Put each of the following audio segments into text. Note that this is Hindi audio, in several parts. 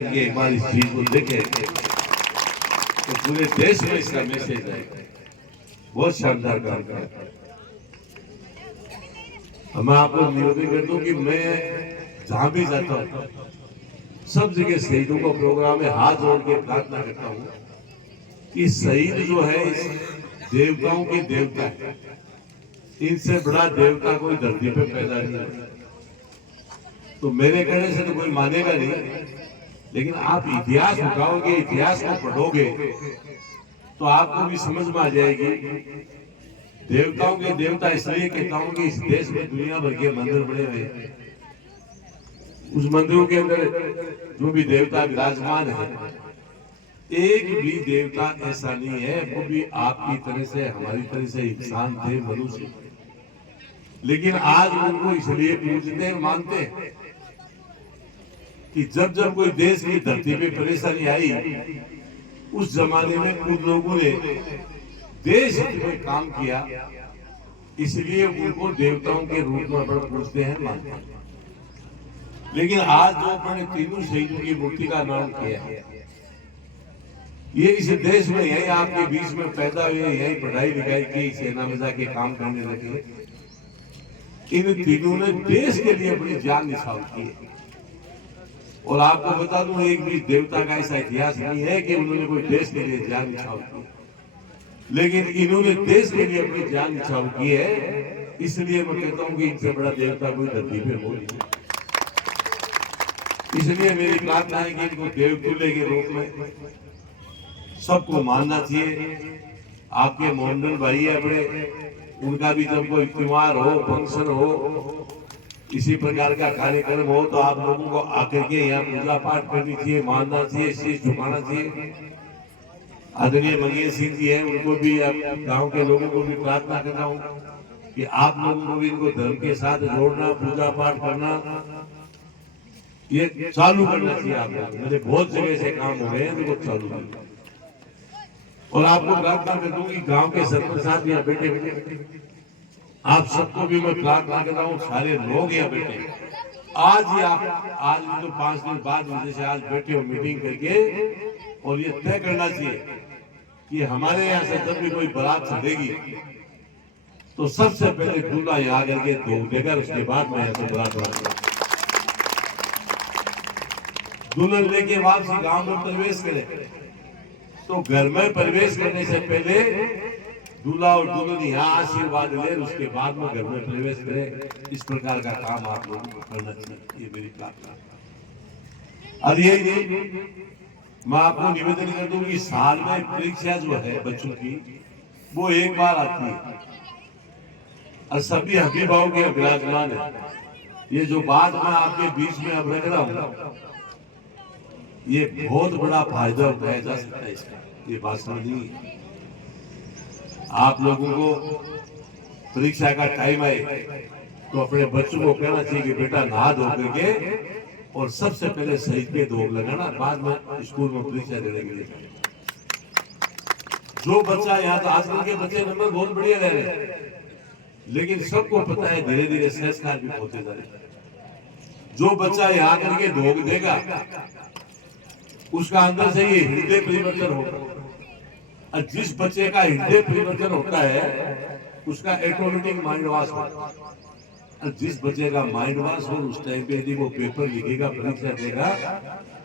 कि एक बार इस चीज को देखें तो पूरे देश में इसका मैसेज है। बहुत शानदार काम कर। मैं आपको निवेदन कर दूं कि मैं जहां भी जाता हूं सब जगह शहीदों का प्रोग्राम में हाथ जोड़ के प्रार्थना करता हूं कि शहीद जो है इस देवताओं के देवता है, इनसे बड़ा देवता कोई धरती पे पैदा नहीं है। तो मेरे कहने से तो कोई मानेगा नहीं, लेकिन आप इतिहास उठाओगे, इतिहास को पढ़ोगे तो आपको भी समझ में आ जाएगी। देवताओं के देवता इसलिए कहता हूं कि इस देश में दुनिया भर के मंदिर बने हुए हैं। उस मंदिरों के अंदर जो भी देवता विराजमान है, एक भी देवता ऐसा नहीं है, वो भी आपकी तरह से हमारी तरह से इंसान थे, मनुष्य। लेकिन आज उनको इसलिए पूजते मानते हैं कि जब जब कोई देश की धरती पे परेशानी आई, उस जमाने में उन लोगों ने देश में काम किया, इसलिए उनको देवताओं के रूप में बड़ा पूजते हैं, मानते हैं। लेकिन आज जो अपने तीनों शहीदों की मूर्ति का नाम किया है, ये इस देश में यही आपके बीच में पैदा हुए, यही पढ़ाई लिखाई की, सेना में जाके काम करने लगे। इन तीनों ने देश के लिए अपनी जान निछावर की है। और आपको बता दूं, एक भी देवता का ऐसा इतिहास नहीं है कि उन्होंने कोई देश के लिए जान निछावर की, लेकिन इन्होंने देश के लिए अपनी जान निछावर की है। इसलिए मैं कहता हूं कि इनसे बड़ा देवता कोई धरती पे हो नहीं। इसलिए मेरी प्रार्थना है कि इनको देवतुल्य के रूप में सबको मानना चाहिए। आपके मोहनलाल भाई है अपने, उनका भी जब कोई त्योहार हो, फंक्शन हो, इसी प्रकार का कार्यक्रम हो, तो आप लोगों को आकर के यहाँ पूजा पाठ करनी चाहिए, मानना चाहिए, शीश झुकाना चाहिए। आदरणीय मंगेश सिंह जी हैं, उनको भी गांव के लोगों को भी प्रार्थना कर रहा हूँ कि आप लोगों को भी इनको धर्म के साथ जोड़ना, पूजा पाठ करना, ये चालू करना चाहिए। आप लोग मेरे बहुत जगह से काम हो गए हैं, तो चालू करना। और आपको प्रार्थना कर दूं कि गांव के सरपंच साहब यहाँ बैठे बैठे, आप सबको भी मैं प्रार्थना कर रहा हूँ, सारे लोग यहाँ बैठे आज ही, आप आज भी तो 5 दिन बाद जैसे आज बैठे हो मीटिंग करके, और ये तय करना चाहिए कि हमारे यहाँ से जब भी कोई बारात चलेगी तो सबसे पहले दूल्हा यहाँ आकर के धोख देगा, उसके बाद मैं यहाँ से बारात दुल्हन लेके वापसी गांव में प्रवेश करे। तो घर में प्रवेश करने से पहले दूल्हा और दुल्हन यहाँ आशीर्वाद ले, उसके बाद में घर में प्रवेश करे। इस प्रकार का काम आप लोगों को करना चाहिए, ये मेरी प्रार्थना। और यही नहीं, मैं आपको निवेदन कर दूं कि साल में परीक्षा जो है बच्चों की, वो एक बार आती है और सभी अभिभावक के विराजमान है। ये जो बात मैं आपके बीच में अब रख रहा हूँ, ये बहुत बड़ा फायदा उठाया जा सकता है इसका, ये बात समझिए। आप लोगों को परीक्षा का टाइम आए तो अपने बच्चों को कहना चाहिए कि बेटा नहा धो करके और सबसे पहले शहीद के धोख लगाना, बाद में स्कूल में परीक्षा देने के लिए। जो बच्चा यहाँ, तो आजकल के बच्चे नंबर बहुत बढ़िया ले रहे हैं, लेकिन सबको पता है धीरे धीरे संस्कार भी होते जा रहे। जो बच्चा यहाँ करके धोख देगा, उसका अंदर से ये हृदय परिवर्तन होगा, और जिस बच्चे का हृदय परिवर्तन होता है उसका ऑटोमेटिक माइंड वॉश होता है। और जिस बच्चे का माइंड वॉश हो, उस टाइम पे यदि वो पेपर लिखेगा, परीक्षा देगा,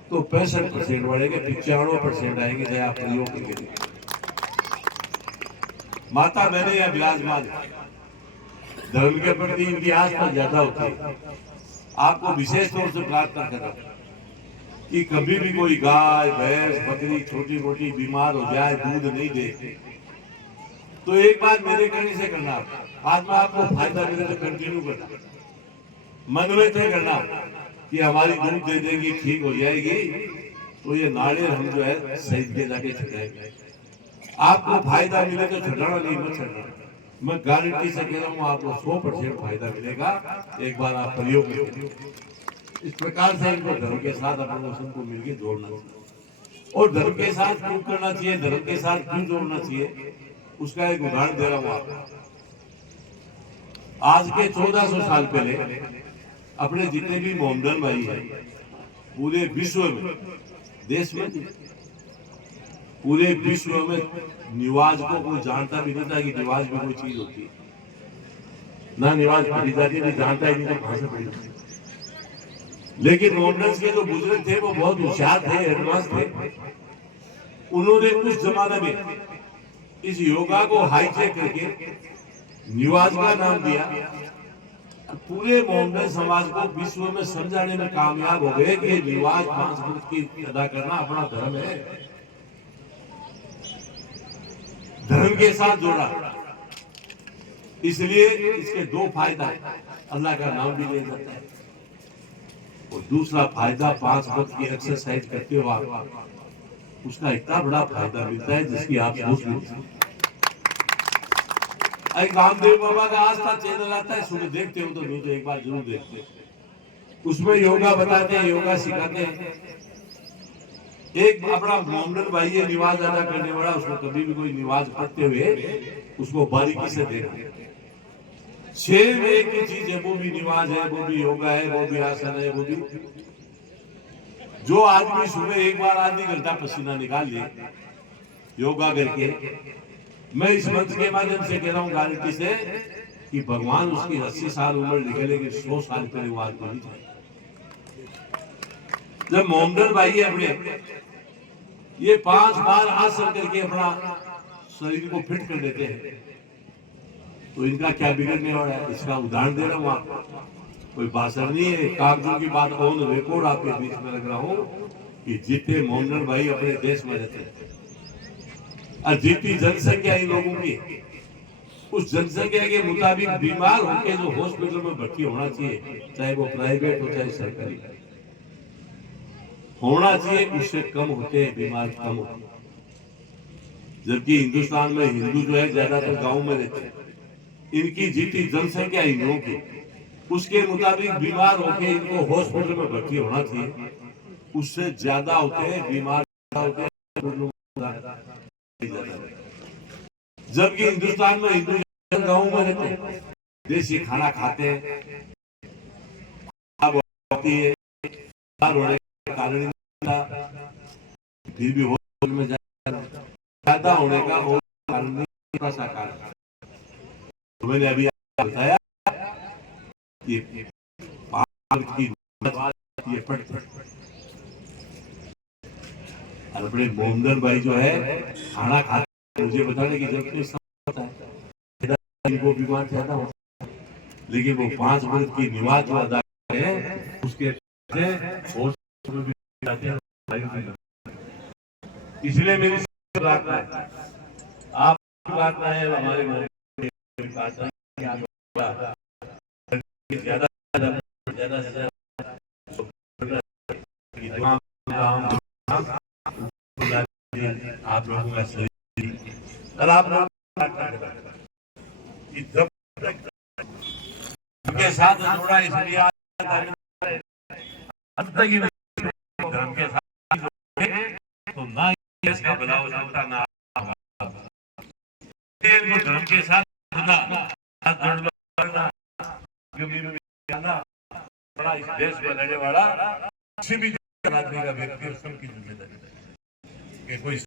तो 65% बढ़ेंगे, 95% आएंगे, चाहे आप प्रयोग करके। माता बहने या विराजमान धर्म के प्रति इनकी आस्था ज्यादा होती है। आपको विशेष तौर से प्रार्थना कर रहा हूं कि कभी भी कोई गाय, भैंस, बकरी छोटी मोटी बीमार हो जाए, दूध नहीं दे, तो एक बार मेरे कहने से करना, बाद में आपको फायदा मिले तो कंटिन्यू करना, मन में तय करना कि हमारी दूध दे देगी, ठीक हो जाएगी, तो ये नारियल हम जो है शहीद के जाके छटाएंगे। आपको फायदा मिले तो छटाना, नहीं मत छटाना। मैं गारंटी से कह रहा हूँ, आपको 100% फायदा मिलेगा, एक बार आप प्रयोग करें। इस प्रकार से इनको धर्म के साथ अपन सबको मिलकर जोड़ना चाहिए। और धर्म के साथ क्यों करना चाहिए, धर्म के साथ क्यों जोड़ना चाहिए, उसका एक उदाहरण दे रहा हूं आपको। आज के 1400 साल पहले अपने जितने भी मोहम्मदन भाई हैं, पूरे विश्व में, देश में, पूरे विश्व में निवाज को कोई जानता भी नहीं था कि निवाज में कोई चीज होती है। ना निवाज पढ़ी जाती है, जानता ही नहीं तो कहां से पढ़ी जाती। लेकिन मोहम्मदन के जो बुजुर्ग थे वो बहुत होशियार थे, एडवांस थे। उन्होंने उस जमाने में इस योगा को हाईजैक करके निवाज का नाम दिया। पूरे मोहम्मदन समाज को विश्व में समझाने में कामयाब हो गए कि निवाज 5 वक्त की अदा करना अपना धर्म है, धर्म के साथ जोड़ा। इसलिए इसके 2 फायदा, अल्लाह का नाम भी ले जाता है और दूसरा फायदा 5 वक्त की एक्सरसाइज करते हो आप, उसका इतना बड़ा फायदा मिलता है जिसकी आप सोच नहीं सकते। रामदेव बाबा का आस्था चैनल आता है, सुबह देखते हो तो नहीं तो एक बार जरूर देखते। उसमें योगा बताते हैं, योगा सिखाते हैं। एक अपना मोहम्मदन भाई है निवाज अदा करने वाला, उसको कभी भी कोई निवाज पढ़ते हुए उसको बारीकी से देखा। 6 में एक ही चीज है, वो भी निवाज है, वो भी योगा है, वो भी आसन है, वो भी। जो आदमी सुबह एक बार आधी घंटा पसीना निकाल ले योगा करके, मैं इस मंत्र के माध्यम से कह रहा हूँ गारंटी से कि भगवान उसकी 80 साल उम्र निकलेगी, 100 साल पहले वो आदमी नहीं जाए। जब मोहम्मदन भाई अपने ये 5 बार आसन करके अपना शरीर को फिट कर देते हैं तो इनका क्या बिगड़ने वाला है, इसका उदाहरण दे रहा हूं आपको। कोई भाषण नहीं है, कागजों की बात ऑन रिकॉर्ड आपके बीच में रख रहा हूं कि जितने मोहम्मदन भाई अपने देश में रहते हैं और जितनी जनसंख्या इन लोगों की, उस जनसंख्या के मुताबिक बीमार होकर जो हॉस्पिटल में भर्ती होना चाहिए, चाहे वो प्राइवेट हो चाहे सरकारी होना चाहिए, उससे कम होते हैं बीमार, कम होते हैं। जबकि हिंदुस्तान में हिंदू जो है ज्यादातर गांव में रहते हैं, इनकी जितनी जनसंख्या हिंदुओं की, उसके मुताबिक बीमार होकर इनको हॉस्पिटल में भर्ती होना चाहिए, उससे ज्यादा होते हैं बीमार होते हैं। जबकि हिंदुस्तान में हिंदू गांव में रहते हैं, देसी खाना खाते हैं, कारण फिर भी हॉस्पिटल में ज्यादा होने का और कारण सा कारण तो मैंने अभी बताया कि ये पढ़ते और अपने मोहम्मदन भाई जो है खाना खाते, मुझे बताने की जरूरत नहीं, वो बीमार ज्यादा होता है, लेकिन वो 5 वक्त की नमाज जो अदा है उसके इसलिए मेरी प्रार्थना है, आप प्रार्थना है हमारे ज्यादा से आप लोगों का शरीर और आप लोग के साथ जोड़ा, इसलिए अब तक ही धर्म के साथ तो ना इसका भला हो सकता, ना धर्म के साथ बड़ा इस देश में रहने वाला किसी भी आदमी का व्यक्ति सबकी जिम्मेदारी कि कोई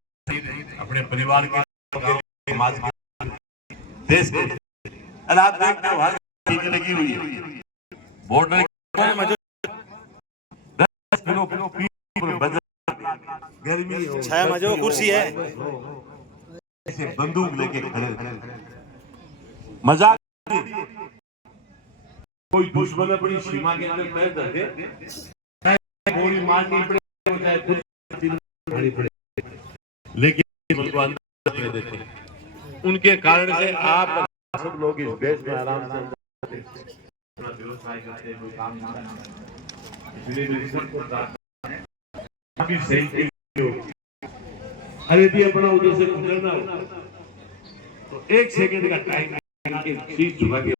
अपने परिवार के समाज के देश के आप देखते हो हर चीज लगी हुई है, बॉर्डर गर्मी छाया में जो कुर्सी है ऐसे बंदूक लेके खड़े मजाक, कोई दुश्मन अपनी सीमा के अंदर पैर रखे, गोली मारनी पड़े चाहे खुद पड़े, लेकिन देखे उनके कारण से आप सब लोग इस देश में आराम से व्यवसाय करते हैं, कोई काम सही। अरे यदि अपना उधर से गुजरना हो तो 1 सेकंड का टाइम सीट झुका के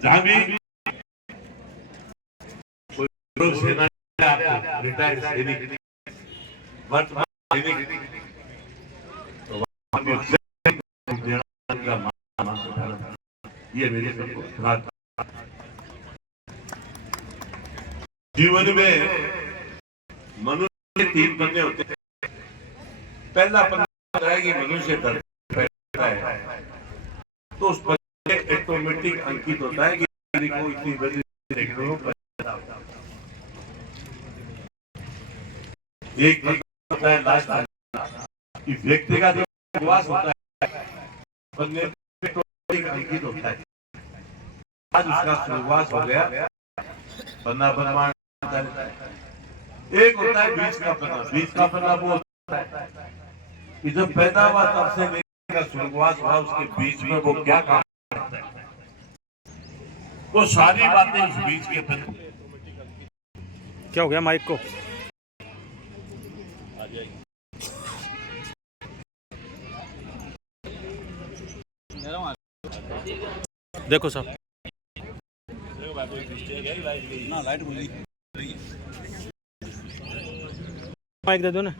जहां भी कोई सेना रिटायर्ड सैनिक वर्तमान सैनिक ये मेरे सबको जीवन में मनुष्य के 3 पन्ने होते हैं। पहला पन्ना होता है कि मनुष्य करता है, तो उस पन्ने ऑटोमेटिक अंकित होता है कि को इतनी बड़ी एक होता है लास्ट कि व्यक्ति का जो विश्वास होता है पन्ने अंकित होता है। आज उसका शुरुआत हो गया, पन्ना बनवाना। एक होता है बीच का पन्ना। बीच का पन्ना वो होता है कि जब पैदा हुआ तब से लेकर का शुरुआत हुआ, उसके बीच में वो क्या काम करता है, वो सारी बातें उस बीच के पन्ने। क्या हो गया माइक को? देखो साहब, माइक दे दो ना।